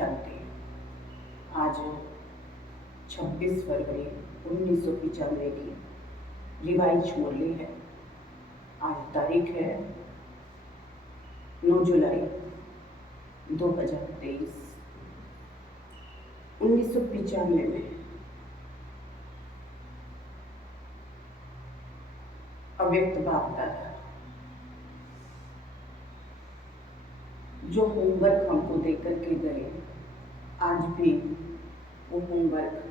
शांति। आज 26 फरवरी 1995 की रिवाइज मुरली है। आज तारीख है 9 जुलाई 2023। 1995 में अव्यक्त बाप दादा जो होमवर्क हमको देकर के गए, आज भी वो होमवर्क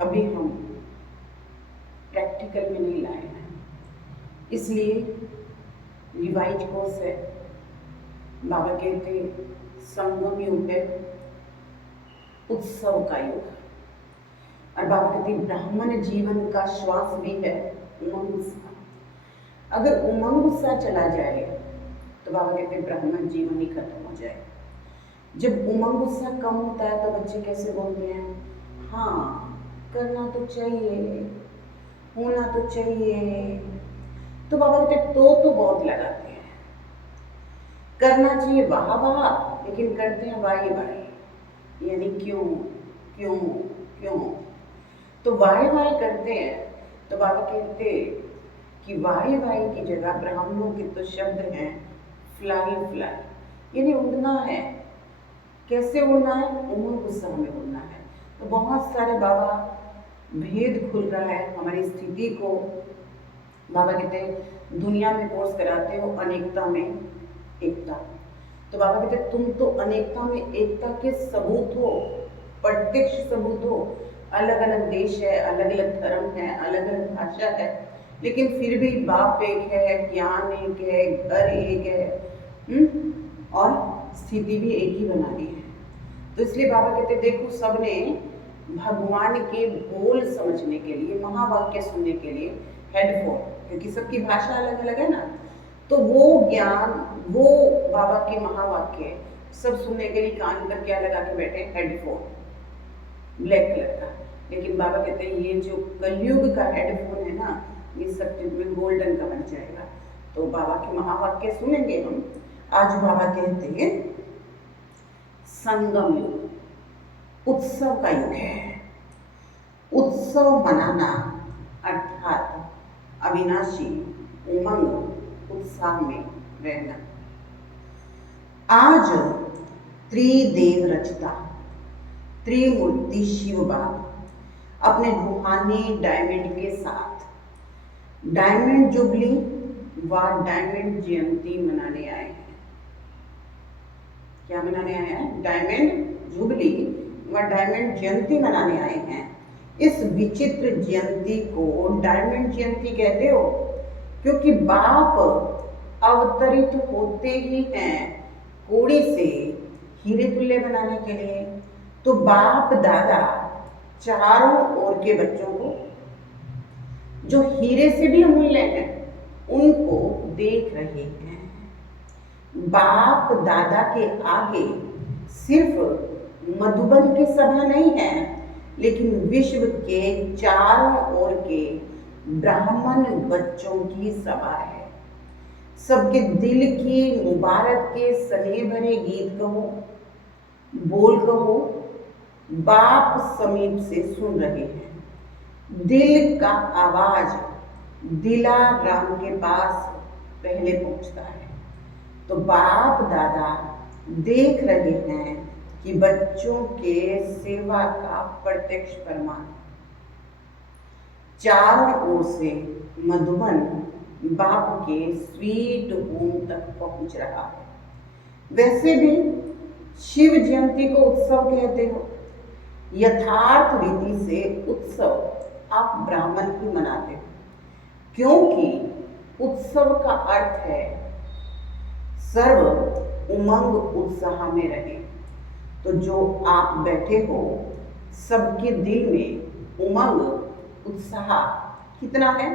अभी हम प्रैक्टिकल में नहीं लाए हैं। इसलिए रिवाइज कोर्स है। बाबा कहते संगम युग है, उत्सव का युग। और बाबा कहते ब्राह्मण जीवन का श्वास भी है उमंग उत्साह। अगर उमंग उत्साह चला जाए तो बाबा कहते ब्राह्मण जीवन ही खत्म हो जाए। जब उमंग उत्साह कम होता है तो बच्चे कैसे बोलते हैं, हाँ करना तो चाहिए, होना तो चाहिए। तो बाबा कहते तो बहुत लगाते हैं, करना चाहिए वाह वाह, लेकिन करते हैं वाई वाई, यानी क्यों क्यों क्यों। तो वाई वाई करते हैं तो बाबा कहते कि वाई वाई की जगह ब्राह्मणों के तो शब्द हैं फ्लाई फ्लाई, यानी उड़ना है। कैसे उड़ना है? उमंग उत्साह में उड़ना है। तो बहुत सारे बाबा भेद खुल रहा है हमारी स्थिति को। बाबा कहते हैं दुनिया में कोर्स कराते हो अनेकता में एकता। तो बाबा कहते तुम तो अनेकता में एकता के सबूत हो, प्रत्यक्ष सबूत हो। अलग अलग देश है, अलग अलग धर्म है, अलग अलग भाषा है, लेकिन फिर भी बाप एक है, ज्ञान एक है, घर एक है, और स्थिति भी एक ही बनानी है। तो इसलिए बाबा कहते देखो सबने भगवान के बोल समझने के लिए, महावाक्य सुनने के लिए हेडफोन, क्योंकि सबकी भाषा अलग अलग है ना, तो वो ज्ञान, वो बाबा के महावाक्य सब सुनने के लिए कान पर क्या लगा के बैठे? हेडफोन, ब्लैक कलर का। लेकिन बाबा कहते हैं ये जो कलयुग का हेडफोन है ना, ये सत्युग में गोल्डन का बन जाएगा। तो बाबा के महावाक्य सुनेंगे हम। आज बाबा कहते हैं संगम युग, उत्सव का युग है। उत्सव मनाना अर्थात अविनाशी उमंग उत्साह में रहना। आज त्रिदेव रचता त्रिमूर्ति शिव बाबा अपने रूहानी डायमंड के साथ डायमंड जुबली व डायमंड जयंती मनाने आए हैं। क्या मनाने आए हैं? डायमंड जुबली व डायमंड जयंती मनाने आए हैं। इस विचित्र जयंती को डायमंड जयंती कहते हो क्योंकि बाप अवतरित होते ही हैं कोड़ी से हीरे तुल्य बनाने के लिए। तो बाप दादा चारों ओर के बच्चों को जो हीरे से भी अमूल्य हैं उनको देख रहे हैं। बाप दादा के आगे सिर्फ मधुबन की सभा नहीं है, लेकिन विश्व के चारों ओर के ब्राह्मण बच्चों की सभा है। सबके दिल की मुबारक के स्नेह भरे गीत कहो, बोल कहो, बाप समीप से सुन रहे हैं। दिल का आवाज दिला राम के पास पहले पहुंचता है। तो बाप दादा देख रहे हैं कि बच्चों के सेवा का प्रत्यक्ष प्रमाण चारों ओर से मधुबन बाप के स्वीट होम तक पहुंच रहा है। वैसे भी शिव जयंती को उत्सव कहते हो। यथार्थ रीति से उत्सव आप ब्राह्मण ही मनाते हो, क्योंकि उत्सव का अर्थ है सर्व उमंग उत्साह में रहे। तो जो आप बैठे हो सबके दिल में उमंग उत्साह कितना है?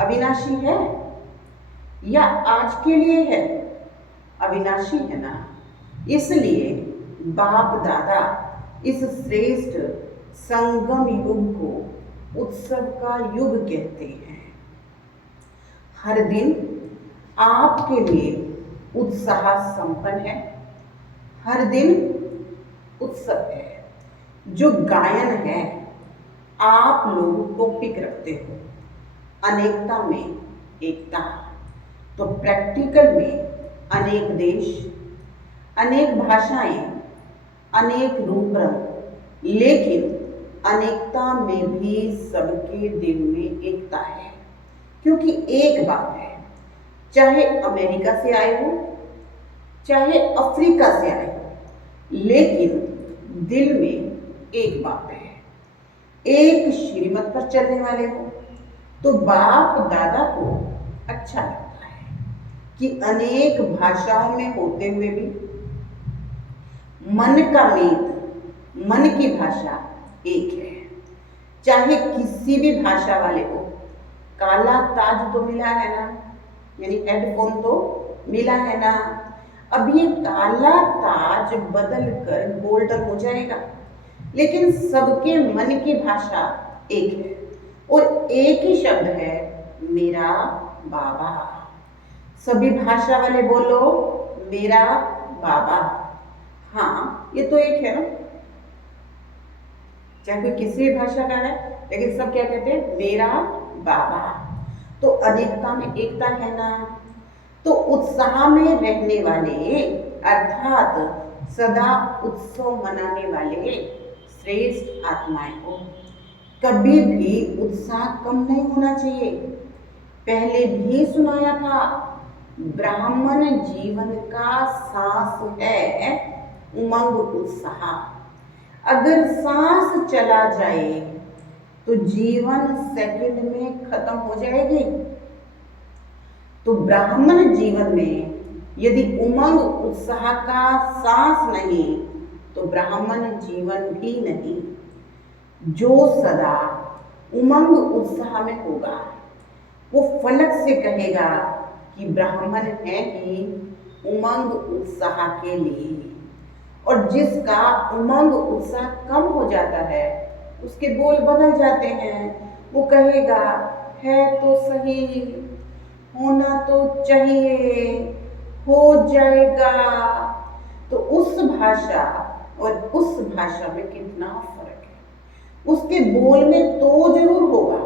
अविनाशी है या आज के लिए है? अविनाशी है ना। इसलिए बाप दादा इस श्रेष्ठ संगम युग को उत्सव का युग कहते हैं। हर दिन आपके लिए उत्साह संपन्न है, हर दिन उत्सव है। जो गायन है, आप लोग टॉपिक रखते हो अनेकता में एकता, तो प्रैक्टिकल में अनेक देश, अनेक भाषाएं, अनेक रूप रंग, लेकिन अनेकता में भी सबके दिल में एकता है। क्योंकि एक बात है, चाहे अमेरिका से आए हो, चाहे अफ्रीका से आए हो, लेकिन दिल में एक बात है। एक श्रीमत पर चलने वाले हो तो बाप दादा को अच्छा लगता है कि अनेक भाषाओं में होते हुए भी मन का मीत, मन की भाषा एक है। चाहे किसी भी भाषा वाले को काला ताज तो मिला है ना, यानी हेडफोन तो मिला है ना, अब ये काला ताज बदल कर गोल्डन हो जाएगा, लेकिन सबके मन की भाषा एक है और एक ही शब्द है, मेरा बाबा। सभी भाषा वाले बोलो मेरा बाबा। हाँ, ये तो एक है ना, चाहे कोई किसी भी भाषा का है, लेकिन सब क्या कहते हैं, मेरा बाबा। तो अनेकता में एकता है ना। तो उत्साह में रहने वाले अर्थात सदा उत्सव मनाने वाले श्रेष्ठ आत्माएं को कभी भी उत्साह कम नहीं होना चाहिए। पहले भी सुनाया था, ब्राह्मण जीवन का सांस है उमंग उत्साह। अगर सांस चला जाए तो जीवन सेकंड में खत्म हो जाएगी। तो ब्राह्मण जीवन में यदि उमंग उत्साह का सांस नहीं तो ब्राह्मण जीवन भी नहीं। जो सदा उमंग उत्साह में होगा वो फलक से कहेगा कि ब्राह्मण है ही उमंग उत्साह के लिए, और जिसका उमंग उत्साह कम हो जाता है उसके बोल बदल जाते हैं। वो कहेगा है तो सही, होना तो चाहिए, हो जाएगा। तो उस भाषा और उस भाषा में कितना फर्क है। उसके बोल में तो जरूर होगा,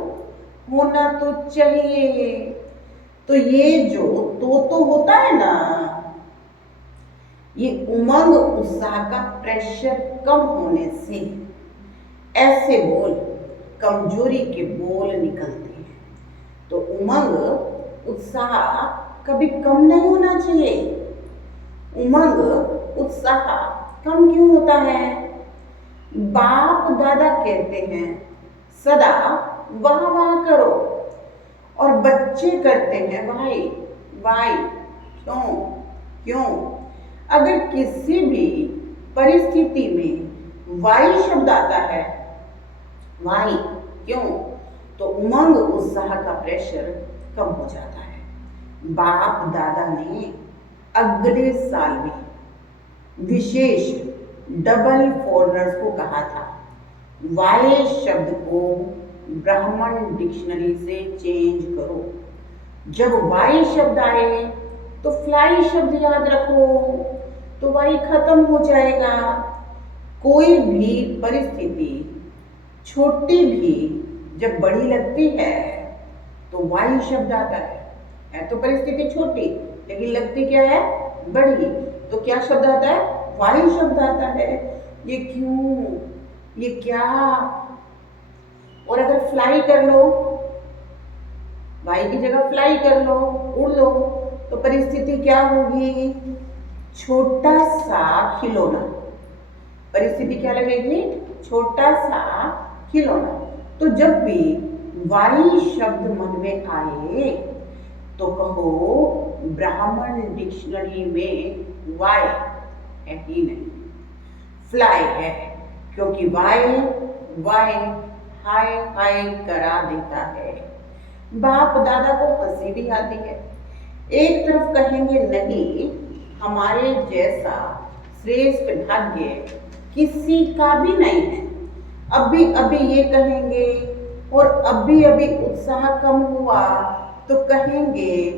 होना तो चाहिए। तो ये जो तो होता है ना, ये उमंग उत्साह का प्रेशर कम होने से ऐसे बोल कमजोरी के बोल निकलते हैं। तो उमंग उत्साह कभी कम नहीं होना चाहिए। उमंग उत्साह कम क्यों होता है? बाप दादा कहते हैं सदा वाह वाह करो, और बच्चे करते हैं वाई वाई। क्यों? अगर किसी भी परिस्थिति में वाई शब्द आता है, वाई क्यों, तो उमंग उत्साह का प्रेशर कम हो जाता है। बाप दादा ने अगले साल भी विशेष डबल फॉरनर्स को कहा था, वाई शब्द को ब्राह्मण डिक्शनरी से चेंज करो। जब वाई शब्द आए तो फ्लाई शब्द याद रखो, तो वाई खत्म हो जाएगा। कोई भी परिस्थिति छोटी भी जब बड़ी लगती है तो वाई शब्द आता है तो परिस्थिति छोटी लेकिन लगती क्या है, बड़ी। तो क्या शब्द आता है, वाई शब्द आता है। ये क्यों, ये क्या। और अगर फ्लाई कर लो, वाई की जगह फ्लाई कर लो, उड़ लो, तो परिस्थिति क्या होगी, छोटा सा खिलौना। परिस्थिति क्या लगेगी, छोटा सा खिलौना। तो जब भी वाई शब्द मन में आए तो कहो ब्राह्मण डिक्शनरी में वाई है ही नहीं, फ्लाई है। क्योंकि वाई हाय हाय करा देता है। बाप दादा को हंसी भी आती है। एक तरफ कहेंगे नहीं, हमारे जैसा श्रेष्ठ भाग्य किसी का भी नहीं है, अभी ये कहेंगे। और अभी उत्साह कम हुआ तो कहेंगे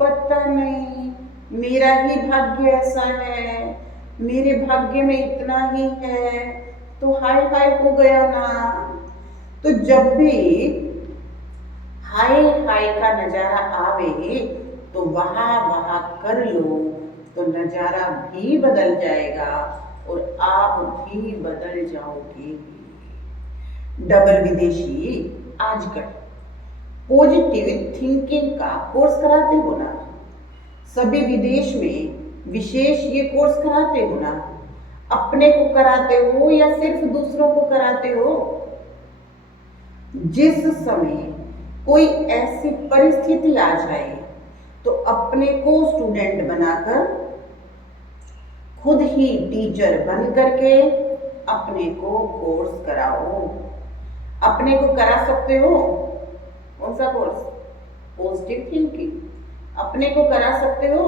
पता नहीं मेरा ही भाग्य ऐसा है, मेरे भाग्य में इतना ही है, तो हाय हाय हो गया ना। तो जब भी हाय हाय का नजारा आवे तो वहां वहां कर लो, तो नजारा भी बदल जाएगा और आप भी बदल जाओगे। डबल विदेशी आजकल पॉजिटिव थिंकिंग का कोर्स कराते हो ना, सभी विदेश में विशेष ये कोर्स कराते हो ना, अपने को कराते हो या सिर्फ दूसरों को कराते हो? जिस समय कोई ऐसी परिस्थिति आ जाए तो अपने को स्टूडेंट बनाकर खुद ही टीचर बन करके अपने को कोर्स कराओ। अपने को करा सकते हो कौन सा कोर्स? Positive thinking. अपने को करा सकते हो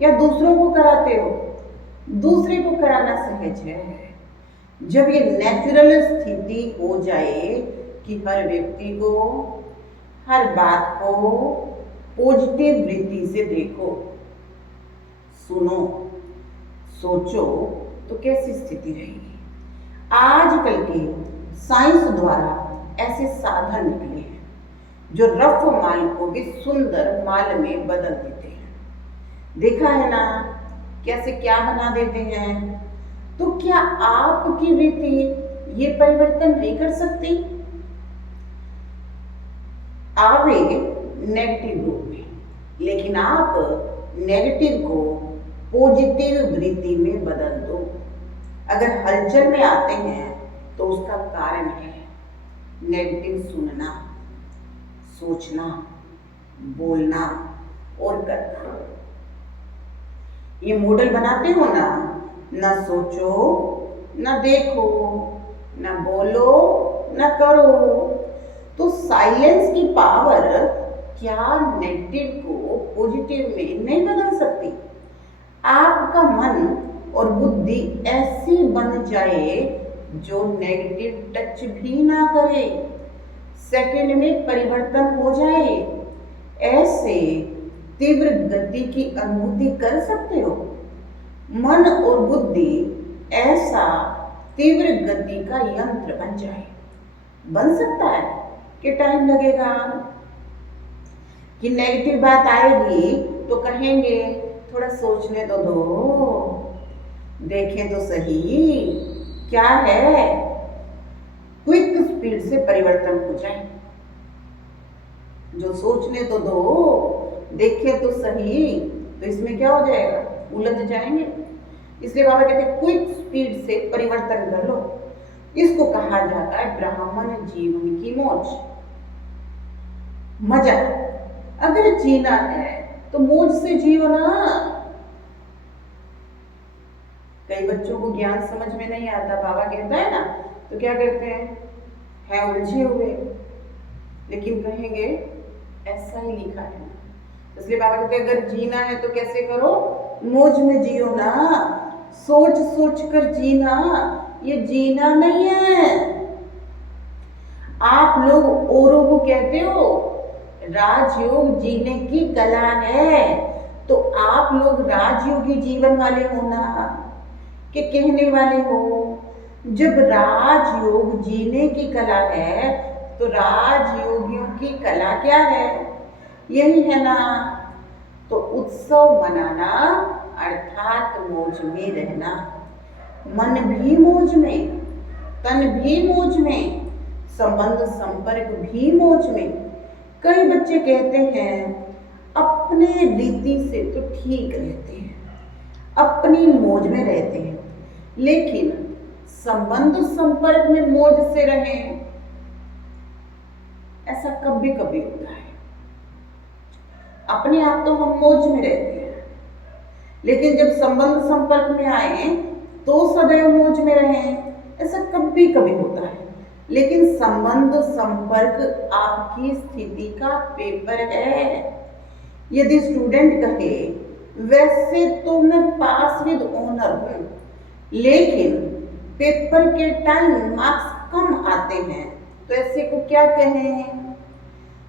या दूसरों को कराते हो? दूसरे को कराना सहज है। जब ये नेचुरल स्थिति हो जाए कि हर व्यक्ति को हर बात को पॉजिटिव वृत्ति से देखो, सुनो, सोचो, तो कैसी स्थिति रहेगी? आजकल के साइंस द्वारा ऐसे साधन निकले हैं जो रफ माल को भी सुंदर माल में बदल देते हैं। देखा है ना कैसे क्या बना देते हैं? तो क्या आपकी वृत्ति ये परिवर्तन नहीं कर सकती? आवे नेगेटिव रूप में, लेकिन आप नेगेटिव को पॉजिटिव वृत्ति में बदल दो। अगर हलचल में आते हैं तो उसका कारण है नेगेटिव सुनना, सोचना, बोलना और करना। ये मॉडल बनाते हो ना, ना सोचो, ना देखो, ना बोलो, ना करो, तो साइलेंस की पावर क्या नेगेटिव को पॉजिटिव में नहीं बदल सकती? आपका मन और बुद्धि ऐसी बन जाए जो नेगेटिव टच भी ना करे, सेकंड में परिवर्तन हो जाए। ऐसे तीव्र गति की अनुभूति कर सकते हो? मन और बुद्धि ऐसा तीव्र गति का यंत्र बन जाए, बन सकता है कि टाइम लगेगा? कि नेगेटिव बात आएगी तो कहेंगे थोड़ा सोचने तो दो, देखें तो सही क्या है, क्विक स्पीड से परिवर्तन हो जाए। जो सोचने तो दो, देखें तो सही, तो इसमें क्या हो जाएगा? उलझ जाएंगे। इसलिए बाबा कहते हैं क्विक स्पीड से परिवर्तन कर लो। इसको कहा जाता है ब्राह्मण जीवन की मौज, मजा। अगर जीना है तो मौज से जियो ना। कई बच्चों को ज्ञान समझ में नहीं आता, बाबा कहता है ना, तो क्या करते हैं उलझे हुए, लेकिन कहेंगे ऐसा ही लिखा है ना। इसलिए बाबा कहते हैं अगर जीना है तो कैसे करो? मौज में जियो ना, सोच सोच कर जीना। ये जीना नहीं है। आप लोग औरों को कहते हो राजयोग जीने की कला है, तो आप लोग राजयोगी जीवन वाले हो ना, कि कहने वाले हो? जब राजयोग जीने की कला है तो राजयोगियों की कला क्या है? यही है ना। तो उत्सव मनाना अर्थात मौज में रहना, मन भी मौज में, तन भी मौज में, संबंध संपर्क भी मौज में। कई बच्चे कहते हैं अपने रीति से तो ठीक रहते हैं, अपनी मौज में रहते हैं, लेकिन संबंध संपर्क में मौज से रहें, ऐसा कभी कभी होता है। अपने आप तो हम मौज में रहते हैं, लेकिन जब संबंध संपर्क में आए तो सदैव मौज में रहें, ऐसा कभी कभी होता है। लेकिन संबंध संपर्क आपकी स्थिति का पेपर है। यदि स्टूडेंट कहे वैसे तो मैं पास विद ऑनर हूं, लेकिन पेपर के टाइम मार्क्स कम आते हैं, तो ऐसे को क्या कहें?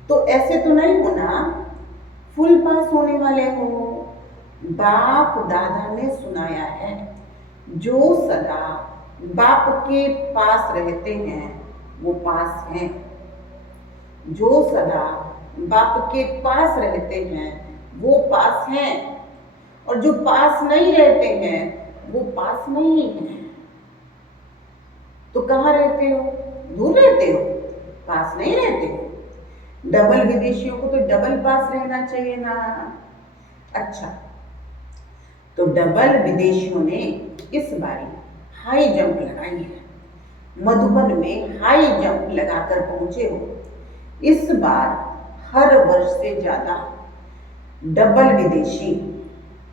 तो ऐसे तो नहीं होना, फुल पास होने वाले हो, बाप दादा ने सुनाया है, जो सदा बाप के पास रहते हैं वो पास हैं। जो सदा बाप के पास रहते हैं वो पास हैं, और जो पास नहीं रहते हैं वो पास नहीं हैं। तो कहाँ रहते हो? दूर रहते हो, पास नहीं रहते हो। डबल विदेशियों को तो डबल पास रहना चाहिए ना। अच्छा, तो डबल विदेशियों ने इस बारी हाई जंप लगाई है, मधुबन में हाई जंप लगाकर पहुंचे हो। इस बार हर वर्ष से ज्यादा डबल विदेशी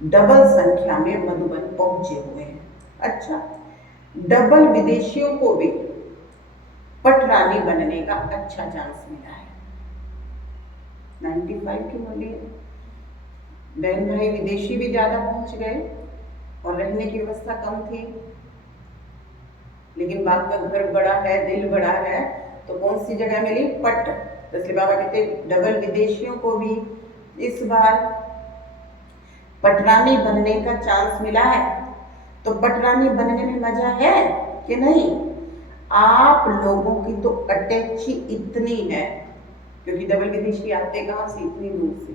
डबल संख्या में मधुबन पहुंचे हुए हैं। अच्छा, डबल विदेशियों को भी पटरानी बनने का अच्छा चांस मिला है। 95 की बोलिए, बहन भाई विदेशी भी ज्यादा पहुंच गए और रहने की व्यवस्था कम थी, लेकिन बाप का घर बड़ा है, दिल बड़ा है, तो कौन सी जगह मिली? पट। तो इसलिए बाबा कहते डबल विदेशियों को भी इस बार पटरानी बनने का चांस मिला है। तो पटरानी बनने में मजा है कि नहीं? आप लोगों की तो अटैची इतनी है, क्योंकि डबल विदेशी आते कहाँ से? इतनी दूर से,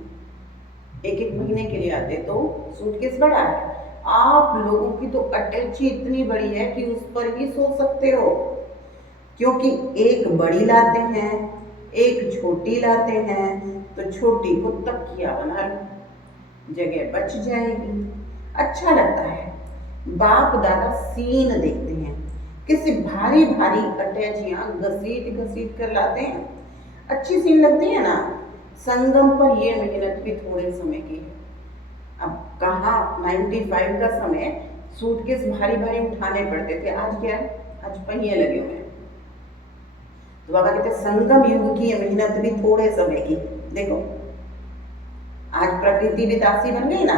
एक एक महीने के लिए आते, तो सूटकेस बड़ा है। आप लोगों की तो अटैची इतनी बड़ी है कि उस पर ही सो सकते हो, क्योंकि एक बड़ी लाते हैं, एक छोटी लाते हैं, तो छोटी को तकिया बना लो, जगह बच जाएगी। अच्छा लगता है। बाप दादा सीन देखते हैं, किसी भारी भारी अटैचियां घसीट घसीट कर लाते हैं, अच्छी सीन लगती है ना। संगम पर ये मेहनत भी थोड़े समय की है। अब कहाँ 95 का समय सूटकेस भारी भारी उठाने पड़ते थे, आज क्या है? आज पहिए लगे हुए हैं। तो बाबा कहते संगम युग की ये मेहनत भी थोड़े समय की। देखो आज प्रकृति भी दासी बन गई ना,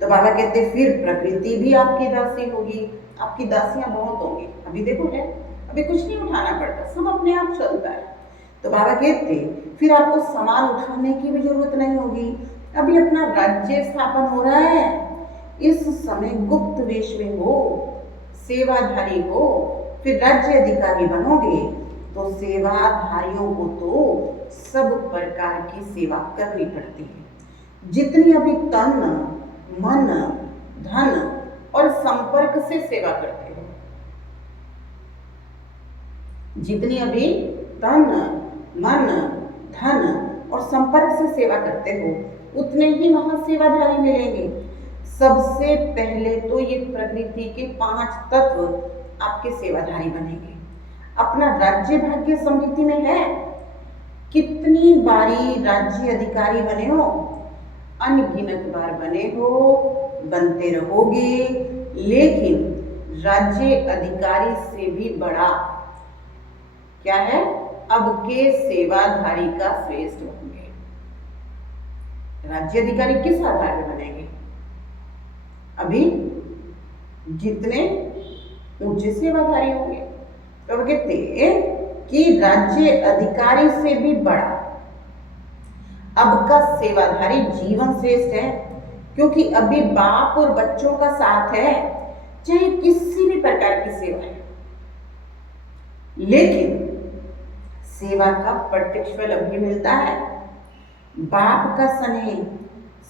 तो बाबा कहते फिर प्रकृति भी आपकी दासी होगी, आपकी दासियां बहुत होंगी। अभी देखो है, अभी कुछ नहीं उठाना पड़ता, सब अपने आप चलता है। तो बाबा कहते फिर आपको सामान उठाने की भी जरूरत नहीं होगी। अभी अपना राज्य स्थापन हो रहा है, इस समय गुप्त वेश में हो, सेवाधारी हो, फिर राज्य अधिकारी बनोगे, तो सेवाधारियों को तो सब प्रकार की सेवा करनी पड़ती है। जितनी अभी तन मन धन और संपर्क से सेवा करते हो, जितनी अभी तन मन धन और संपर्क से सेवा करते हो, उतने ही वहां सेवाधारी मिलेंगे। सबसे पहले तो ये प्रकृति के 5 तत्व आपके सेवाधारी बनेंगे। अपना राज्य भाग्य समिति में है, कितनी बारी राज्य अधिकारी बने हो? अनगिनत बार बने हो, बनते रहोगे, लेकिन राज्य अधिकारी से भी बड़ा क्या है? अब के सेवाधारी का श्रेष्ठ होंगे। राज्य अधिकारी किस आधार पर बनेंगे? अभी जितने ऊंचे सेवाधारी होंगे, तो कहते कि राज्य अधिकारी से भी बड़ा अब का सेवाधारी जीवन श्रेष्ठ है, क्योंकि अभी बाप और बच्चों का साथ है, चाहे किसी भी प्रकार की सेवा है, लेकिन सेवा का प्रत्यक्ष फल अभी मिलता है। बाप का स्नेह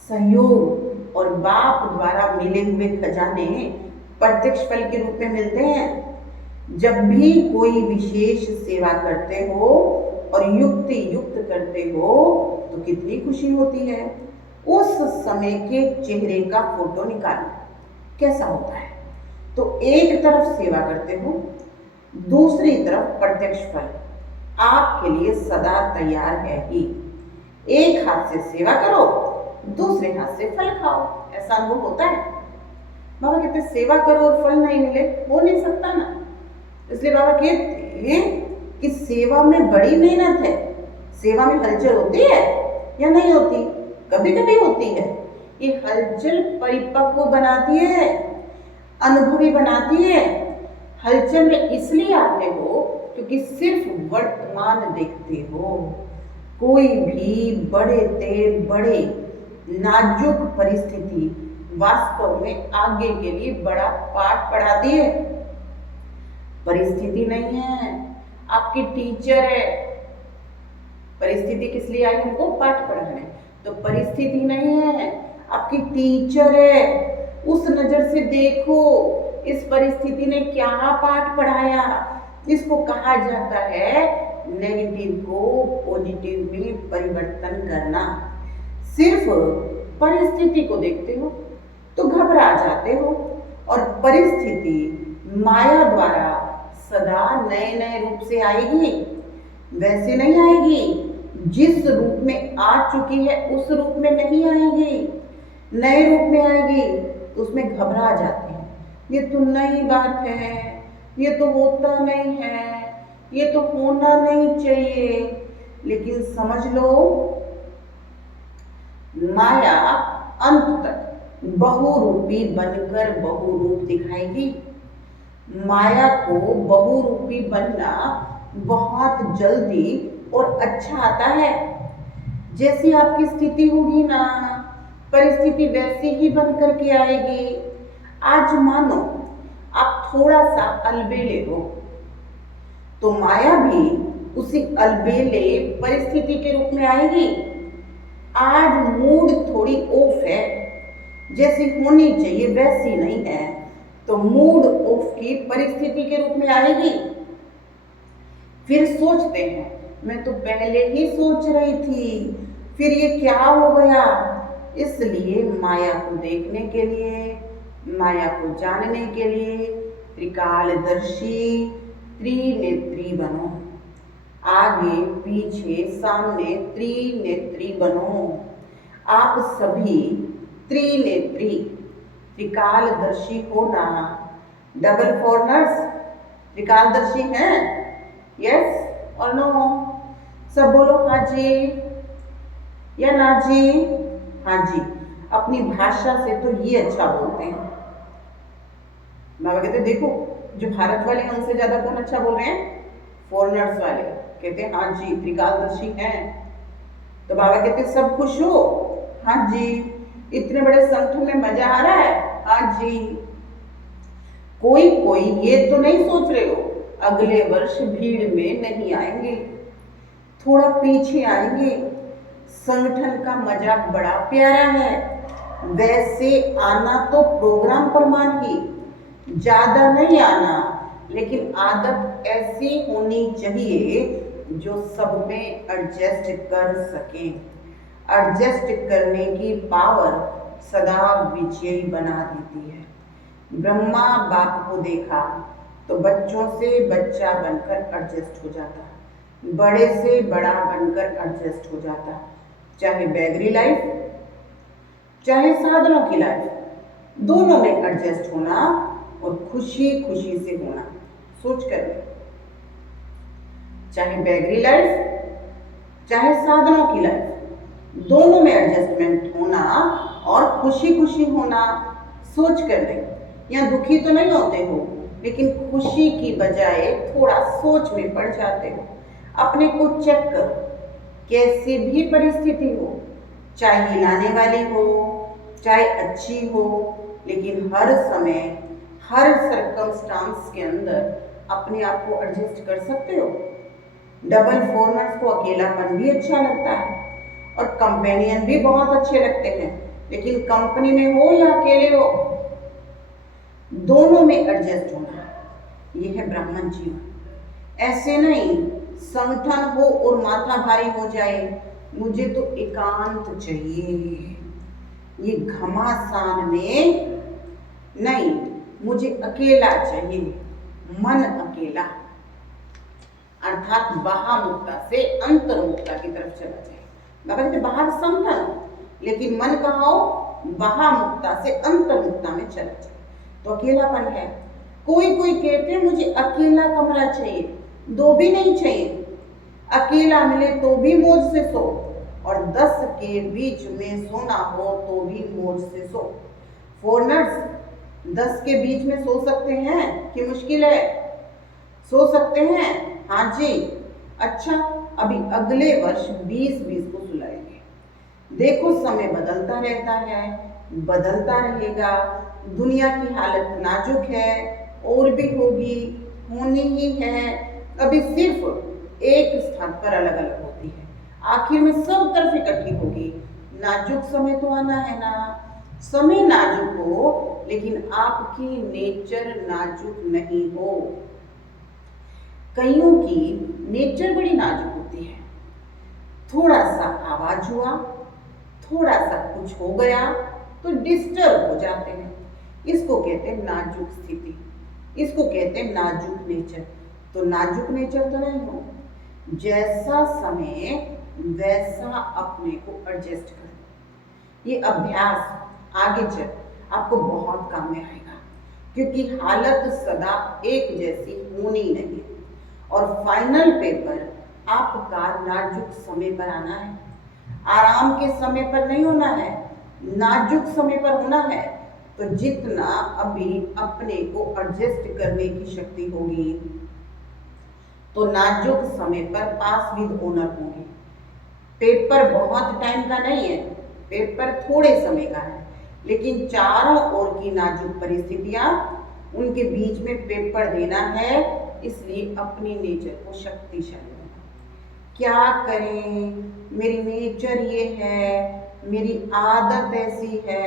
सहयोग और बाप द्वारा मिले हुए खजाने प्रत्यक्ष फल के रूप में मिलते हैं। जब भी कोई विशेष सेवा करते हो और युक्ति युक्त करते हो, तो कितनी खुशी होती है। उस समय के चेहरे का फोटो निकालो, कैसा होता है? तो एक तरफ सेवा करते हो, दूसरी तरफ प्रत्यक्ष फल आपके लिए सदा तैयार है ही। एक हाथ से सेवा करो, दूसरे हाथ से फल खाओ, ऐसा अनुभव होता है। बाबा कहते सेवा करो और फल नहीं मिले, हो नहीं सकता ना। इसलिए बाबा कहते हैं कि सेवा में बड़ी मेहनत है। सेवा में हलचल होती है या नहीं होती? कभी कभी होती है। ये हलचल परिपक्व बनाती है, अनुभवी बनाती है। हलचल में इसलिए आते हो क्योंकि सिर्फ वर्तमान देखते हो। कोई भी बड़े ते बड़े नाजुक परिस्थिति वास्तव में आगे के लिए बड़ा पाठ पढ़ाती है। परिस्थिति नहीं है, आपकी टीचर है। परिस्थिति किस लिए आई हमको? पाठ पढ़ाने। तो परिस्थिति नहीं है, आपकी टीचर है। उस नजर से देखो इस परिस्थिति ने क्या पाठ पढ़ाया। इसको कहा जाता है नेगेटिव को पॉजिटिव में परिवर्तन करना। सिर्फ परिस्थिति को देखते हो तो घबरा जाते हो, और परिस्थिति माया द्वारा सदा नए नए रूप से आएगी। वैसे नहीं आएगी, जिस रूप में आ चुकी है उस रूप में नहीं आएगी, नए रूप में आएगी। तो उसमें घबरा जाते हैं, ये तो नई बात है, ये तो होता नहीं है, ये तो होना नहीं चाहिए। लेकिन समझ लो, माया अंत तक बहुरूपी बनकर बहुरूप दिखाएगी। माया को बहुरूपी बनना बहुत जल्दी और अच्छा आता है। जैसी आपकी स्थिति होगी ना, परिस्थिति वैसी ही बनकर के आएगी। आज मानो आप थोड़ा सा अलबेले हो, तो माया भी उसी अलबेले परिस्थिति के रूप में आएगी। आज मूड थोड़ी ऑफ है, जैसी होनी चाहिए वैसी नहीं है, तो मूड ऑफ की परिस्थिति के रूप में आएगी। फिर सोचते हैं मैं तो पहले ही सोच रही थी, फिर ये क्या हो गया। इसलिए माया को देखने के लिए, माया को जानने के लिए त्रिकालदर्शी त्रिनेत्री बनो। आगे पीछे सामने त्रिनेत्री बनो। आप सभी त्रिनेत्री त्रिकालदर्शी होना। डबल फॉरनर्स त्रिकालदर्शी हैं? यस और नो? सब बोलो हाँ जी या ना जी। हाँ जी, अपनी भाषा से तो ये अच्छा बोलते हैं। बाबा कहते देखो, जो भारत वाले हैं उनसे ज्यादा कौन अच्छा बोल रहे हैं? फॉरेनर्स वाले। कहते हैं हाँ जी त्रिकालदर्शी हैं। तो बाबा कहते सब खुश हो? हाँ जी। इतने बड़े संगठन में मजा आ रहा है? हाँ जी। कोई कोई ये तो नहीं सोच रहे हो अगले वर्ष भीड़ में नहीं आएंगे, थोड़ा पीछे आएंगे। संगठन का मजा बड़ा प्यारा है, वैसे आना तो प्रोग्राम प्रमाण ही, ज्यादा नहीं आना, लेकिन आदत ऐसी होनी चाहिए जो सब में एडजस्ट कर सके। एडजस्ट करने की पावर सदा विजयी बना देती है। ब्रह्मा बाप को देखा तो बच्चों से बच्चा बनकर एडजस्ट हो जाता, बड़े से बड़ा बनकर एडजस्ट हो जाता। चाहे बैगरी लाइफ, चाहे साधनों की लाइफ, दोनों में एडजस्ट होना और खुशी खुशी से होना। सोच कर, चाहे बैगरी लाइफ, चाहे साधनों की लाइफ, दोनों में एडजस्टमेंट होना और खुशी खुशी होना। सोच कर ले, यहाँ दुखी तो नहीं होते हो, लेकिन खुशी की बजाय थोड़ा सोच में पड़ जाते हो। अपने को चेक कर, कैसी भी परिस्थिति हो, चाहे हिलाने वाली हो, चाहे अच्छी हो, लेकिन हर समय हर सर्कमस्टांस के अंदर अपने आप को एडजस्ट कर सकते हो। डबल फॉरनर्स को अकेलापन भी अच्छा लगता है और कंपेनियन भी बहुत अच्छे लगते हैं, लेकिन कंपनी में हो या अकेले हो, दोनों में एडजस्ट होना, ये है ब्राह्मण जीवन। ऐसे नहीं संगठन हो और माथा भारी हो जाए, मुझे तो एकांत चाहिए, ये घमासान में नहीं, मुझे अकेला चाहिए, मन अकेला, अर्थात बाह्यमुक्ता से अंतर्मुक्ता की तरफ चला जाए। बाबा कहते बाहर संगठन हो, लेकिन मन कहाँ हो? बाह्यमुक्ता से अंतर्मुक्ता में चला जाए, तो अकेलापन है। कोई कोई कहते हैं मुझे अकेला कमरा चाहिए, दो भी नहीं चाहिए, अकेला मिले तो भी मौज से सो, और 10 के बीच में सोना हो तो भी मौज से सो। फॉरनर्स 10 के बीच में सो सकते हैं कि मुश्किल है? सो सकते हैं? हाँ जी। अच्छा, अभी अगले वर्ष 20-20 को सुलाएंगे। देखो समय बदलता रहता है, बदलता रहेगा। दुनिया की हालत नाजुक है, और भी होगी, होनी ही है, अभी सिर्फ एक स्थान पर अलग अलग होती है, आखिर में सब तरफ इकट्ठी होगी। नाजुक समय तो आना है ना। समय नाजुक हो, लेकिन आपकी नेचर नाजुक नहीं हो। कईयों की नेचर बड़ी नाजुक होती है। थोड़ा सा आवाज हुआ, थोड़ा सा कुछ हो गया तो डिस्टर्ब हो जाते हैं। इसको कहते हैं नाजुक स्थिति, इसको कहते हैं नाजुक नेचर। तो नाजुक नेचर तो नहीं हो। जैसा समय वैसा अपने को एडजस्ट करें। ये अभ्यास आगे चल आपको बहुत काम में आएगा, क्योंकि हालत सदा एक जैसी होनी नहीं है। और फाइनल पेपर आपका नाजुक समय पर आना है, आराम के समय पर नहीं होना है, नाजुक समय पर होना है। तो जितना अभी अपने को एडजस्ट करने की शक्ति होगी, तो नाजुक समय पर पास विद ऑनर होंगे। पेपर बहुत टाइम का नहीं है, पेपर थोड़े समय का है, लेकिन चारों ओर की नाजुक परिस्थितियां, उनके बीच में पेपर देना है। इसलिए अपनी नेचर को शक्तिशाली बनाना। क्या करें, मेरी नेचर ये है, मेरी आदत ऐसी है,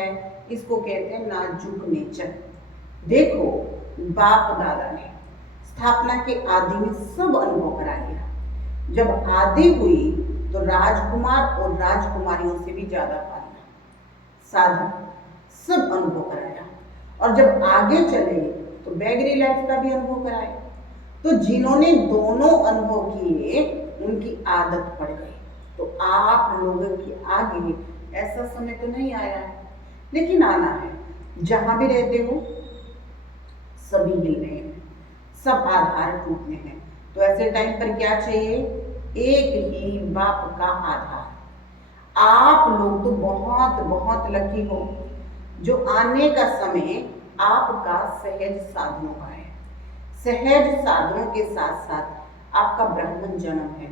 इसको कहते हैं नाजुक नेचर। देखो, बाप दादा ने स्थापना के आदि में सब अनुभव करा लिया। जब आदि हुई तो राजकुमार और राजकुमारियों से भी ज्यादा पाला, साधन सब अनुभव कराया। और जब आगे चले तो बैगरी लाइफ का भी अनुभव कराया। तो जिन्होंने दोनों अनुभव किए, उनकी आदत पड़ गई। तो आप लोगों की आगे ऐसा समय तो नहीं आया है, लेकिन आना है। जहां भी रहते हो सभी हिल रहे हैं, सब आधार टूटने हैं। तो ऐसे टाइम पर क्या चाहिए? एक ही बाप का आधार। आप लोग तो बहुत बहुत लकी हो, जो आने का समय आपका सहज साधनों का है। सहज साधनों के साथ साथ आपका ब्राह्मण जन्म है।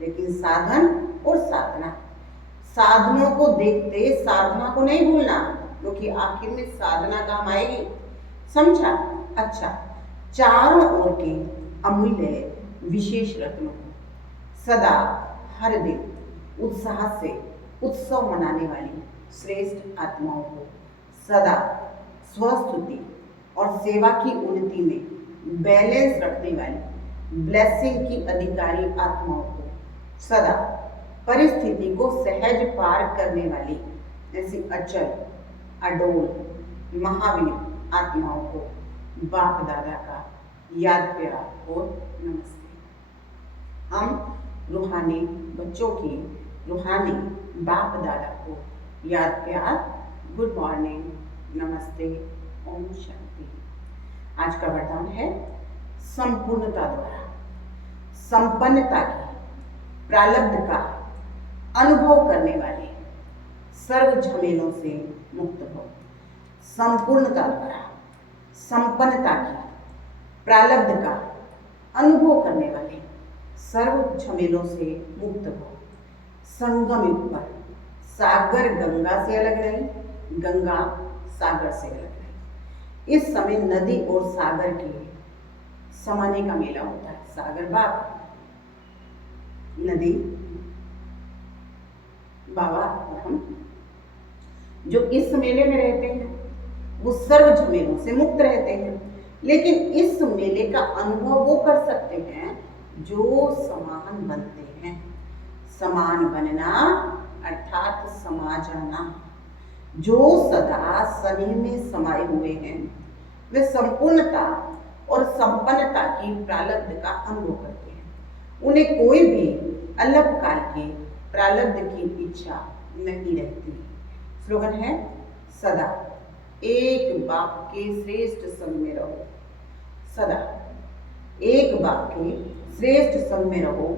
लेकिन साधन और साधना, साधनों को देखते साधना को नहीं भूलना, क्योंकि आखिर में साधना काम आएगी। समझा? अच्छा, चारों ओर के अमूल्य विशेष रत्नों को सदा हर दिन उत्साह से उत्सव मनाने वाली श्रेष्ठ आत्माओं को सदा स्वस्तुति और सेवा की उन्नति में बैलेंस रखने वाली ब्लेसिंग की अधिकारी आत्माओं को सदा परिस्थिति को सहज पार करने वाली ऐसी अचल अडोल महावीर आत्माओं को बाप दादा का याद प्यार और नमस्ते। हम रूहानी बच्चों की रूहानी बाप दादा को याद प्यार, गुड मॉर्निंग, नमस्ते, ओम शांति। आज का वरदान है संपूर्णता द्वारा संपन्नता की प्रारब्ध का अनुभव करने वाले सर्व झमेलों से मुक्त हो। संपूर्णता द्वारा संपन्नता की प्रारब्ध का अनुभव करने वाले सर्व झमेलों से मुक्त हो। संगम युग पर सागर गंगा से अलग नहीं, गंगा सागर से अलग नहीं। इस समय नदी और सागर के समाने का मेला होता है। सागर बाप, नदी बाबा और हम जो इस मेले में रहते हैं वो सर्व झमेलों से मुक्त रहते हैं। लेकिन इस मेले का अनुभव वो कर सकते हैं जो समान बनते हैं। समान बनना अर्थात समा जाना। जो सदा सभी में समाये हुए हैं वे संपूर्णता और संपन्नता की प्रारब्ध का अनुभव करते हैं। उन्हें कोई भी अल्पकाल के प्रारब्ध की इच्छा नहीं रहती। स्लोगन है सदा एक बाप के श्रेष्ठ संग में रहो। सदा एक बाप के श्रेष्ठ संग में रहो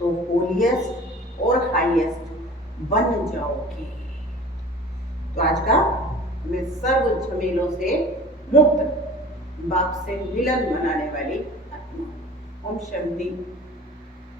तो होलिएस्ट और हाईएस्ट बन जाओगे। तो आज का मैं सर्व झमेलों से मुक्त बाप से मिलन मनाने वाली आत्मा। ओम शांति।